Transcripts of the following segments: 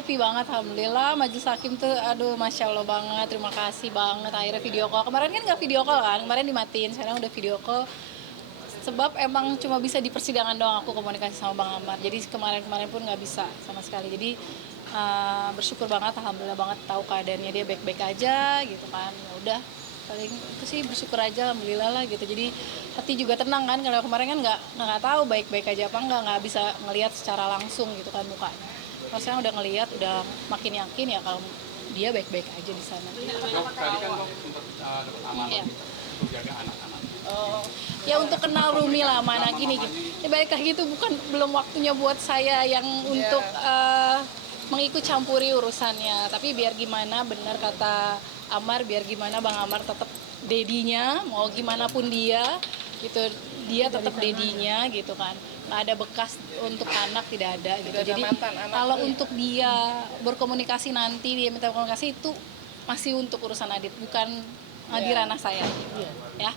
happy banget, alhamdulillah. Majelis hakim tuh, aduh, masya Allah banget, terima kasih banget. Akhirnya video call. Kemarin kan nggak video call kan, kemarin dimatiin, sekarang udah video call. Sebab emang cuma bisa di persidangan doang aku komunikasi sama Bang Amar. Jadi kemarin-kemarin pun nggak bisa sama sekali. Jadi bersyukur banget, alhamdulillah banget tahu keadaannya dia baik-baik aja gitu kan. Ya udah, paling itu sih bersyukur aja, alhamdulillah lah gitu. Jadi hati juga tenang kan, kalau kemarin kan nggak tahu baik-baik aja apa nggak bisa ngelihat secara langsung gitu kan mukanya. Kalau sekarang udah ngelihat, udah makin yakin ya kalau dia baik-baik aja di sana. Dok, tadi kan Dok sempat dapat amanah Iya. untuk jaga anak-anak. Oh, ya untuk kenal Rumi lah mana gini gitu. Ya balik lagi itu belum waktunya buat saya yang untuk mengikut campuri urusannya. Tapi biar gimana, benar kata Amar, biar gimana Bang Amar tetap dedinya, mau gimana pun dia gitu, dia tetap dedinya gitu kan. Nggak ada bekas untuk anak, tidak ada gitu. Tidak ada Jadi mantan anak. kalau untuk dia berkomunikasi nanti, dia minta komunikasi itu masih untuk urusan Adit, bukan di ranah saya gitu. Ya.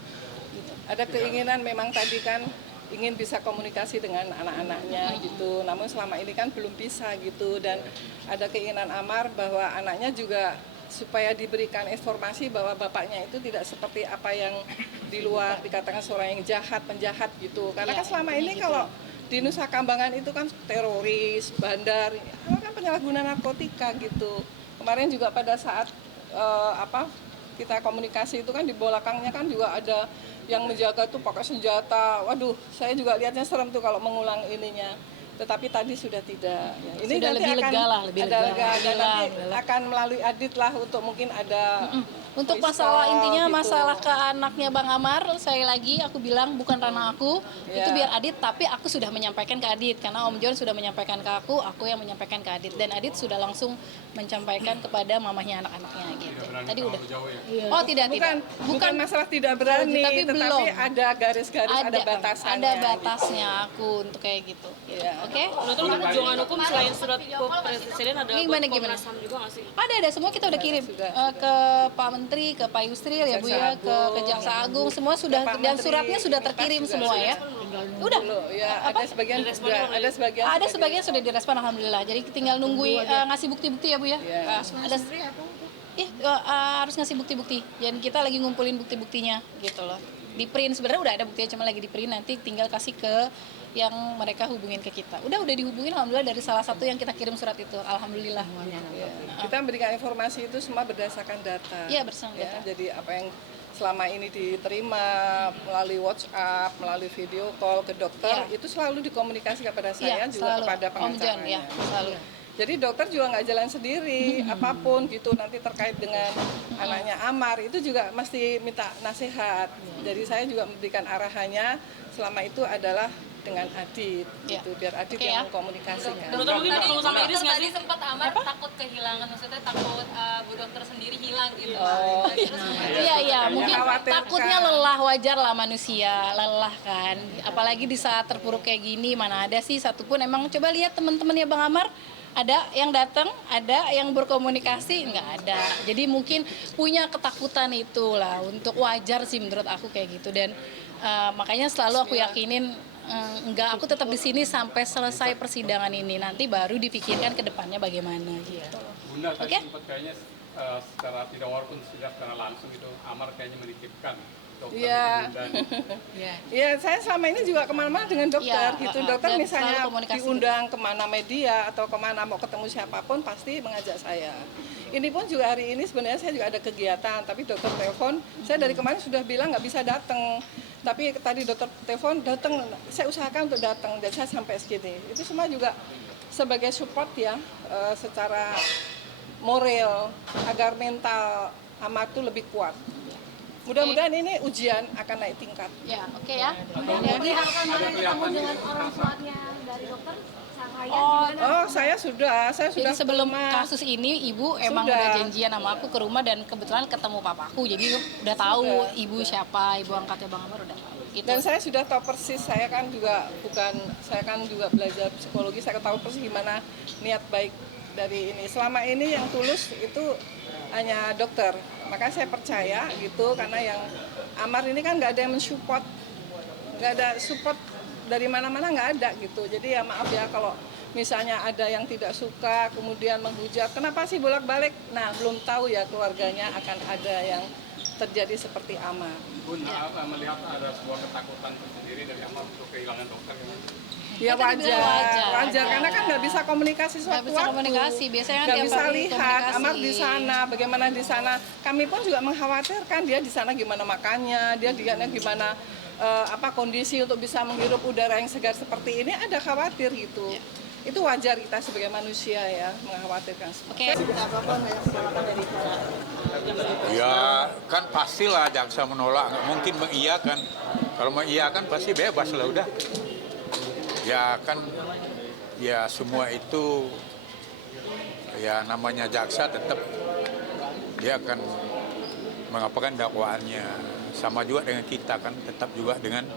Ada keinginan memang tadi kan ingin bisa komunikasi dengan anak-anaknya gitu. Namun selama ini kan belum bisa gitu, dan ada keinginan Amar bahwa anaknya juga supaya diberikan informasi bahwa bapaknya itu tidak seperti apa yang di luar dikatakan seorang yang jahat, penjahat gitu. Karena kan selama ini kalau di Nusa Kambangan itu kan teroris, bandar, itu kan penyalahguna narkotika gitu. Kemarin juga pada saat kita komunikasi itu kan di belakangnya kan juga ada yang menjaga tuh pakai senjata. Waduh, saya juga lihatnya serem tuh kalau mengulang ininya. Tetapi tadi sudah tidak. Ya, ini Sudah nanti lebih akan lega lah, lebih ada lega. dan nanti akan melalui Adit lah untuk mungkin ada Untuk voice masalah call intinya gitu. masalah ke anaknya Bang Amar, saya lagi aku bilang bukan ranah aku, itu biar Adit, tapi aku sudah menyampaikan ke Adit karena Om John sudah menyampaikan ke aku yang menyampaikan ke Adit, dan Adit sudah langsung menyampaikan kepada mamahnya anak-anaknya gitu. Tadi udah. Jauh ya? Oh, tidak. Bukan masalah tidak berani, Tapi tetapi belum. ada garis-garis, ada batasannya. Ada batasnya aku untuk kayak gitu. Iya. Oke? Untuk perjuangan hukum selain surat presiden ada Gimana, buat gimana? Komnas HAM juga nggak sih? Ada semua kita udah kirim ke Pak Menteri, ke Pak Yusril ya Bu ya, ke Jaksa Agung, semua sudah, Pak dan Menteri, suratnya sudah terkirim semua ya. Udah. Ya, ada sebagian sudah, Ada sebagian sudah direspon alhamdulillah. Jadi tinggal nunggu ngasih bukti-bukti ya Bu ya. Ada harus ngasih bukti-bukti. Dan kita lagi ngumpulin bukti-buktinya gitu loh. Di print sebenarnya udah ada buktinya, cuma lagi di print, nanti tinggal kasih ke yang mereka hubungin ke kita. Udah dihubungin alhamdulillah dari salah satu yang kita kirim surat itu. Alhamdulillah. Ya. Kita memberikan informasi itu semua berdasarkan data. Iya, bersama Ya, data. jadi apa yang selama ini diterima melalui WhatsApp, melalui video call ke dokter, itu selalu dikomunikasi kepada saya juga selalu. kepada Om John pengacaranya. ya, selalu. Jadi dokter juga nggak jalan sendiri, apapun gitu nanti terkait dengan anaknya Amar itu juga mesti minta nasihat. Jadi saya juga memberikan arahannya selama itu adalah dengan Adit, gitu, biar Adit yang mengkomunikasikan. Dokter mungkin ketemu sama Iris nggak sih? Tadi sempat Amar takut kehilangan, maksudnya takut Bu Dokter sendiri hilang gitu. Iya, mungkin khawatirkan. takutnya lelah, wajar lah manusia, lelah kan. Apalagi di saat terpuruk kayak gini, mana ada sih satupun. Emang coba lihat teman-temannya Bang Amar, ada yang datang, ada yang berkomunikasi, nggak ada. Jadi mungkin punya ketakutan itulah, untuk wajar sih menurut aku kayak gitu. Dan makanya selalu aku yakinin, enggak, aku tetap di sini sampai selesai persidangan ini, nanti baru dipikirkan ke depannya bagaimana gitu. Bunda tadi Oke? sempat kayaknya secara tidak walaupun tidak secara langsung itu Amar kayaknya menitipkan dokter Iya. dan Iya, saya selama ini juga kemana-mana dengan dokter Iya, gitu. Dokter dan misalnya selalu komunikasi diundang kemana media atau kemana mau ketemu siapapun pasti mengajak saya. Ini pun juga hari ini sebenarnya saya juga ada kegiatan, tapi dokter telepon. Saya dari kemarin sudah bilang nggak bisa datang. Tapi tadi dokter telepon datang, saya usahakan untuk datang dan saya sampai segini. Itu semua juga sebagai support ya, secara moral agar mental Amar itu lebih kuat. Mudah-mudahan ini ujian akan naik tingkat. Ya, oke ya. ada kelihatan dengan orang tuanya dari dokter sang ayah Oh, saya sudah Jadi sebelum ke rumah. kasus ini, ibu emang Sudah. udah janjian sama aku ke rumah, dan kebetulan ketemu papaku, jadi udah tahu ibu siapa, ibu angkatnya Bang Amar udah tahu. Gitu. Dan saya sudah tahu persis, saya kan juga belajar psikologi, saya tahu persis gimana niat baik dari ini. Selama ini yang tulus itu hanya dokter, maka saya percaya gitu, karena yang Amar ini kan nggak ada yang mensupport, nggak ada support dari mana-mana, nggak ada gitu. Jadi ya maaf ya kalau misalnya ada yang tidak suka, kemudian menghujat, kenapa sih bolak-balik? Nah, belum tahu ya keluarganya akan ada yang terjadi seperti Amar. Bun, melihat ada sebuah ketakutan tersendiri dari Amar untuk kehilangan dokter. Ya Kan dibilang wajar, karena kan nggak bisa komunikasi Nggak bisa sewaktu-waktu. komunikasi, biasanya kan Nggak tiap bisa hari lihat komunikasi. Amar di sana, bagaimana di sana. Kami pun juga mengkhawatirkan dia di sana gimana makannya, dia di sana gimana kondisi untuk bisa menghirup udara yang segar seperti ini, ada khawatir gitu. Itu wajar kita sebagai manusia ya mengkhawatirkan. Oke. Ya kan pastilah jaksa menolak, nggak mungkin mengiyakan. Kalau mengiyakan pasti bebas lah udah. Ya kan, ya semua itu ya namanya jaksa tetap dia akan mengapakan dakwaannya. Sama juga dengan kita kan, tetap juga dengan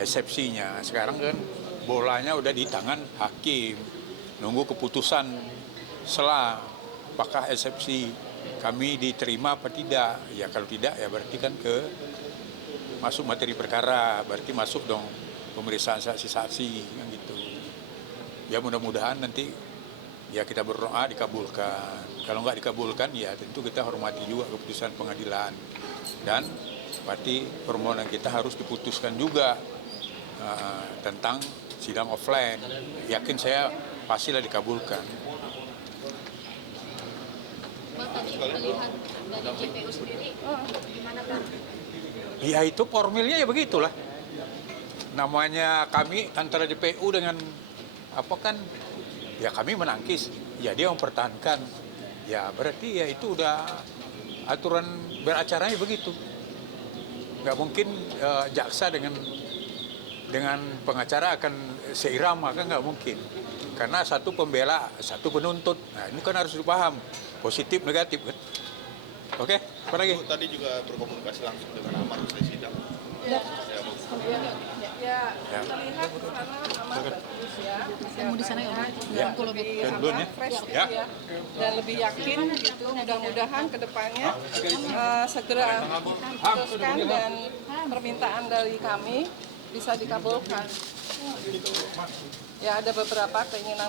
eksepsinya. Sekarang kan bolanya udah di tangan hakim, nunggu keputusan setelah apakah eksepsi kami diterima apa tidak. Ya kalau tidak ya berarti kan masuk materi perkara, berarti masuk dong pemeriksaan saksi-saksi kan gitu. Ya mudah-mudahan nanti ya kita berdoa dikabulkan. Kalau nggak dikabulkan ya tentu kita hormati juga keputusan pengadilan. Dan berarti permohonan kita harus diputuskan juga tentang sidang offline. Yakin saya pastilah dikabulkan. Tadi melihat dari JPU sendiri, gimana kan? Ya itu formilnya ya begitulah. Namanya kami antara JPU dengan apa kan, ya kami menangkis, ya dia mempertahankan. Ya berarti ya itu udah aturan beracaranya begitu. Nggak mungkin jaksa dengan pengacara akan seirama, kan nggak mungkin. Karena satu pembela, satu penuntut. Nah ini kan harus dipaham, positif negatif kan. Oke, apa lagi? Bu, tadi juga berkomunikasi langsung dengan Amar usai sidang. Ya, terlihat di sana Amar bagus ya. Mau di sana ya, Bu? Ya. Lebih Duluan ya. fresh gitu Ya. ya. Dan lebih yakin gitu. Mudah-mudahan ke depannya segera putuskan dan permintaan dari kami bisa dikabulkan. Gitu. Ya ada beberapa keinginan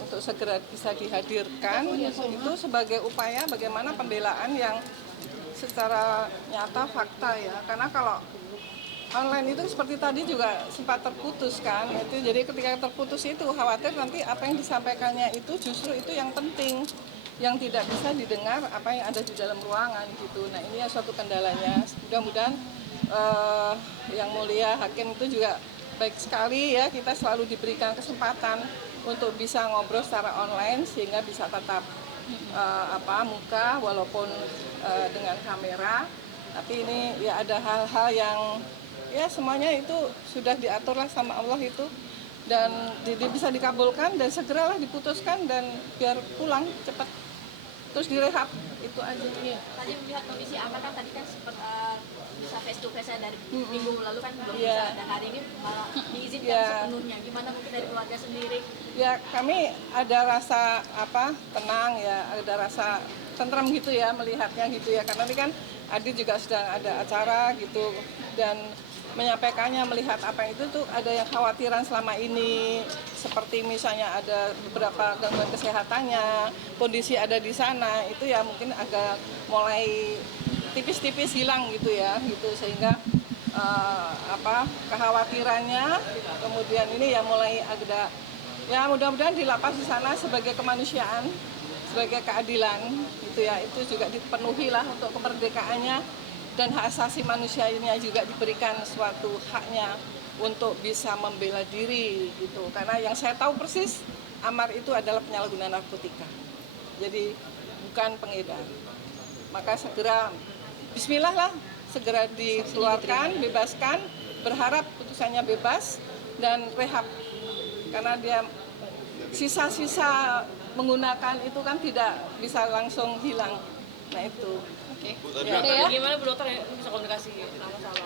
untuk segera bisa dihadirkan itu sebagai upaya bagaimana pembelaan yang secara nyata fakta ya, karena kalau online itu seperti tadi juga sempat terputus kan, itu jadi ketika terputus itu khawatir nanti apa yang disampaikannya itu justru itu yang penting, yang tidak bisa didengar apa yang ada di dalam ruangan gitu. Nah ini ya suatu kendalanya. Mudah-mudahan yang mulia hakim itu juga baik sekali ya, kita selalu diberikan kesempatan untuk bisa ngobrol secara online sehingga bisa tatap muka walaupun dengan kamera. Tapi ini ya ada hal-hal yang ya semuanya itu sudah diaturlah sama Allah itu, dan jadi bisa dikabulkan dan segeralah diputuskan dan biar pulang cepat terus direhab, itu aja. Tadi melihat kondisi Amar kan tadi kan sempat bisa face to face dari minggu lalu kan belum bisa, dan hari ini malah diizinkan sepenuhnya. Gimana mungkin dari keluarga sendiri? Ya kami ada rasa tenang ya, ada rasa tentram gitu ya melihatnya gitu ya, karena ini kan Adi juga sedang ada acara gitu dan menyampaikannya, melihat apa itu tuh ada yang khawatiran selama ini, seperti misalnya ada beberapa gangguan kesehatannya, kondisi ada di sana itu ya mungkin agak mulai tipis-tipis hilang gitu ya, gitu sehingga kekhawatirannya kemudian ini ya mulai agak, ya mudah-mudahan di lapas di sana sebagai kemanusiaan, sebagai keadilan gitu ya, itu juga dipenuhi lah untuk kemerdekaannya. Dan hak asasi manusianya juga diberikan suatu haknya untuk bisa membela diri gitu. Karena yang saya tahu persis, Amar itu adalah penyalahguna narkotika. Jadi bukan pengedar. Maka segera, bismillah lah, segera dikeluarkan, bebaskan, berharap putusannya bebas dan rehab. Karena dia sisa-sisa menggunakan itu kan tidak bisa langsung hilang. Nah itu. Bu, tadi Gimana Bu Dokter ya bisa komunikasi sama